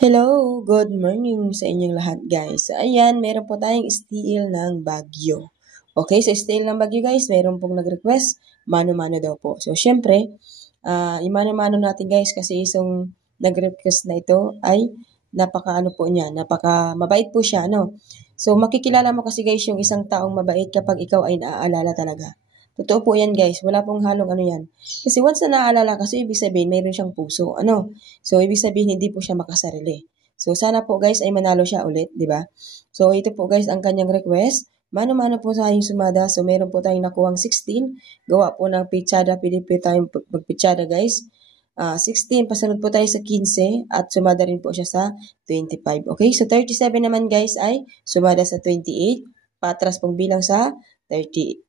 Hello, good morning sa inyong lahat guys. So, ayan, meron po tayong steel ng Baguio. Okay, so steel ng Baguio guys, meron pong nag-request, mano-mano daw po. So, syempre, imano-mano natin guys kasi isang nag-request na ito ay napaka-ano po niya, napaka-mabait po siya, no? So, makikilala mo kasi guys yung isang taong mabait kapag ikaw ay naaalala talaga. Totoo po yan guys, wala pong halong ano yan. Kasi once na naaalala kasi ibig sabihin mayroon siyang puso, ano? So, ibig sabihin hindi po siya makasarili. So, sana po guys ay manalo siya ulit, di ba? So, ito po guys ang kanyang request. Mano-mano po sa aking sumada. So, meron po tayong nakuhang 16. Gawa po ng pitsada. Pili po tayong magpitsada guys. 16, pasunod po tayo sa 15 at sumada rin po siya sa 25. Okay, so 37 naman guys ay sumada sa 28. Patras pong bilang sa 30.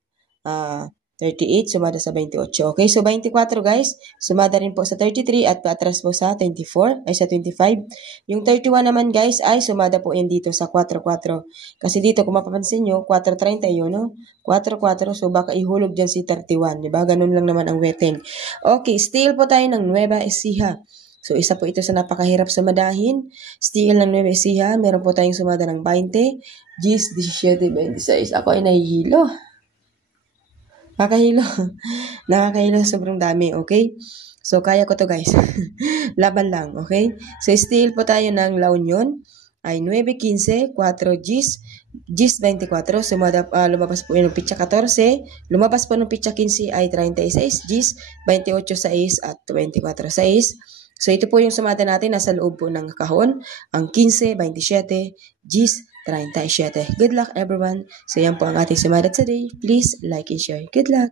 38, sumada sa 28. Okay, so 24 guys, sumada rin po sa 33 at paatras po sa 24, ay sa 25. Yung 31 naman guys ay sumada po yan dito sa 44. Kasi dito kung mapapansin nyo, 4.30 yun, no? 4.4, so baka ihulog dyan si 31, diba? Ganun lang naman ang wetting. Okay, still po tayo ng Nueva Ecija. So, isa po ito sa napakahirap sumadahin. Still ng Nueva Ecija, meron po tayong sumada ng 20, 17, 26. Ako ay nahihilo. Nakakahilo. Nakakahilo, sobrang dami, okay? So, kaya ko to guys. Laban lang, okay? So, still po tayo ng La Union. Ay 9.15, 4 Gs, Gs 24, lumabas po yung pitsa 14, lumabas po ng pitsa 15 ay 36, Gs 28.6 at 24.6. So, ito po yung sumada natin, nasa loob po ng kahon, ang 15, 27, Gs 37. Good luck everyone. So, yan po ang ating sumada today. Please like and share. Good luck.